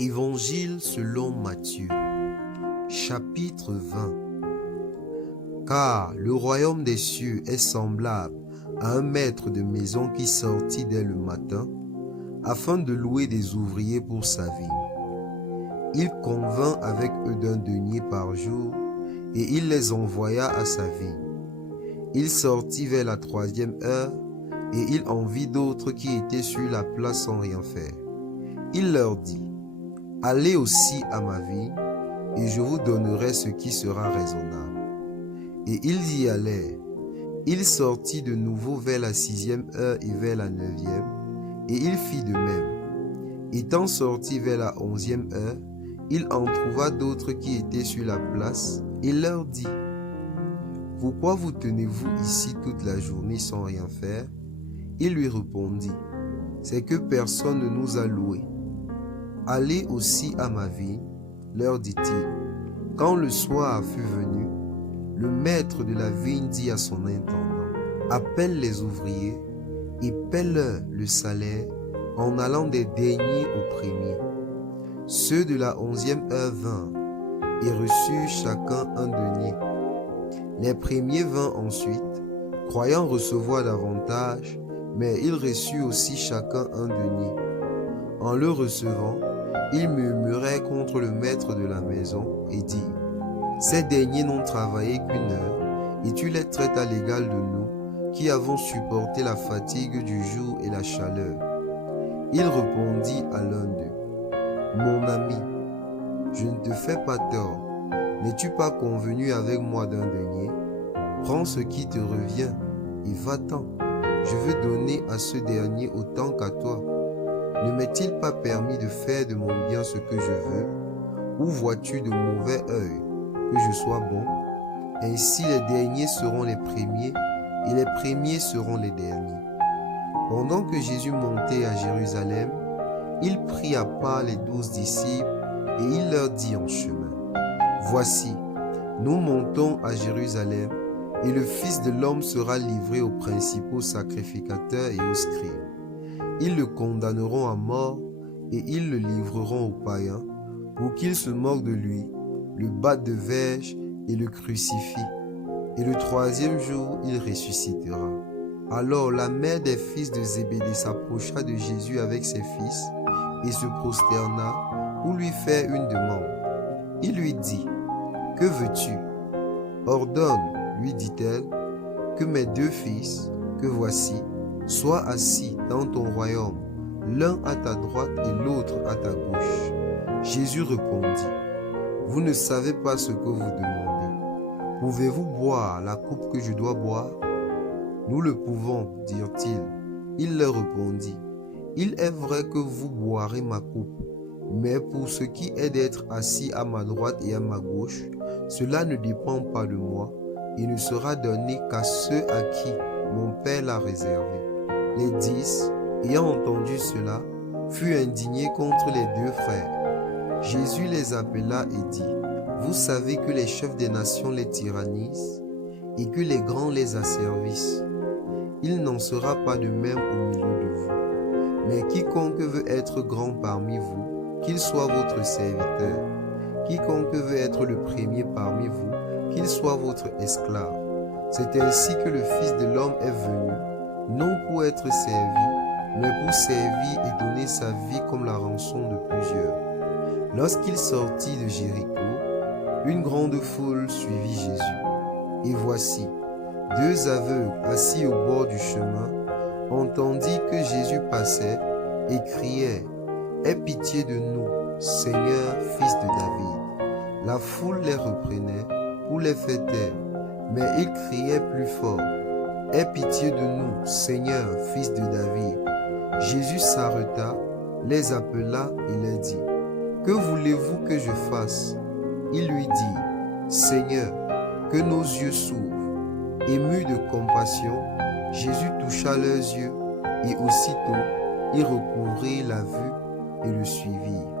Évangile selon Matthieu, chapitre 20. Car le royaume des cieux est semblable à un maître de maison qui sortit dès le matin afin de louer des ouvriers pour sa vigne. Il convint avec eux d'un denier par jour et il les envoya à sa vigne. Il sortit vers la 3e heure et il en vit d'autres qui étaient sur la place sans rien faire. Il leur dit: allez aussi à ma vigne et je vous donnerai ce qui sera raisonnable. Et ils y allèrent. Il sortit de nouveau vers la 6e heure et vers la 9e, et il fit de même. Étant sorti vers la 11e heure, il en trouva d'autres qui étaient sur la place, et leur dit: pourquoi vous tenez-vous ici toute la journée sans rien faire? Il lui répondit: c'est que personne ne nous a loués. Allez aussi à ma vigne, leur dit-il. Quand le soir fut venu, le maître de la vigne dit à son intendant: appelle les ouvriers et paie-leur le salaire en allant des derniers aux premiers. Ceux de la 11e heure vinrent et reçurent chacun un denier. Les premiers vinrent ensuite, croyant recevoir davantage, mais ils reçurent aussi chacun un denier. En le recevant, ils murmuraient contre le maître de la maison et dirent: ces derniers n'ont travaillé qu'une heure, et tu les traites à l'égal de nous, qui avons supporté la fatigue du jour et la chaleur. Il répondit à l'un d'eux: mon ami, je ne te fais pas tort. N'es-tu pas convenu avec moi d'un denier? Prends ce qui te revient et va-t'en. Je veux donner à ce dernier autant qu'à toi. Ne m'est-il pas permis de faire de mon bien ce que je veux? Ou vois-tu de mauvais œil que je sois bon? Ainsi les derniers seront les premiers et les premiers seront les derniers. Pendant que Jésus montait à Jérusalem, il prit à part les 12 disciples et il leur dit en chemin: voici, nous montons à Jérusalem et le Fils de l'homme sera livré aux principaux sacrificateurs et aux scribes. Ils le condamneront à mort et ils le livreront aux païens pour qu'ils se moquent de lui, le battent de verge et le crucifient. Et le 3e jour, il ressuscitera. Alors la mère des fils de Zébédée s'approcha de Jésus avec ses fils et se prosterna pour lui faire une demande. Il lui dit: que veux-tu? Ordonne, lui dit-elle, que mes 2 fils, que voici, sois assis dans ton royaume, l'un à ta droite et l'autre à ta gauche. Jésus répondit: vous ne savez pas ce que vous demandez. Pouvez-vous boire la coupe que je dois boire? Nous le pouvons, dirent-ils. Il leur répondit: il est vrai que vous boirez ma coupe, mais pour ce qui est d'être assis à ma droite et à ma gauche, cela ne dépend pas de moi et ne sera donné qu'à ceux à qui mon Père l'a réservé. Les 10, ayant entendu cela, furent indignés contre les 2 frères. Jésus les appela et dit: vous savez que les chefs des nations les tyrannisent et que les grands les asservissent. Il n'en sera pas de même au milieu de vous. Mais quiconque veut être grand parmi vous, qu'il soit votre serviteur. Quiconque veut être le premier parmi vous, qu'il soit votre esclave. C'est ainsi que le Fils de l'homme est venu, non pour être servi, mais pour servir et donner sa vie comme la rançon de plusieurs. Lorsqu'il sortit de Jéricho, une grande foule suivit Jésus. Et voici, 2 aveugles assis au bord du chemin entendirent que Jésus passait et criaient: aie pitié de nous, Seigneur, fils de David. La foule les reprenait pour les faire taire, mais ils criaient plus fort: aie pitié de nous, Seigneur, fils de David. Jésus s'arrêta, les appela et leur dit: que voulez-vous que je fasse? Ils lui dirent: Seigneur, que nos yeux s'ouvrent. Ému de compassion, Jésus toucha leurs yeux et aussitôt, ils recouvrirent la vue et le suivirent.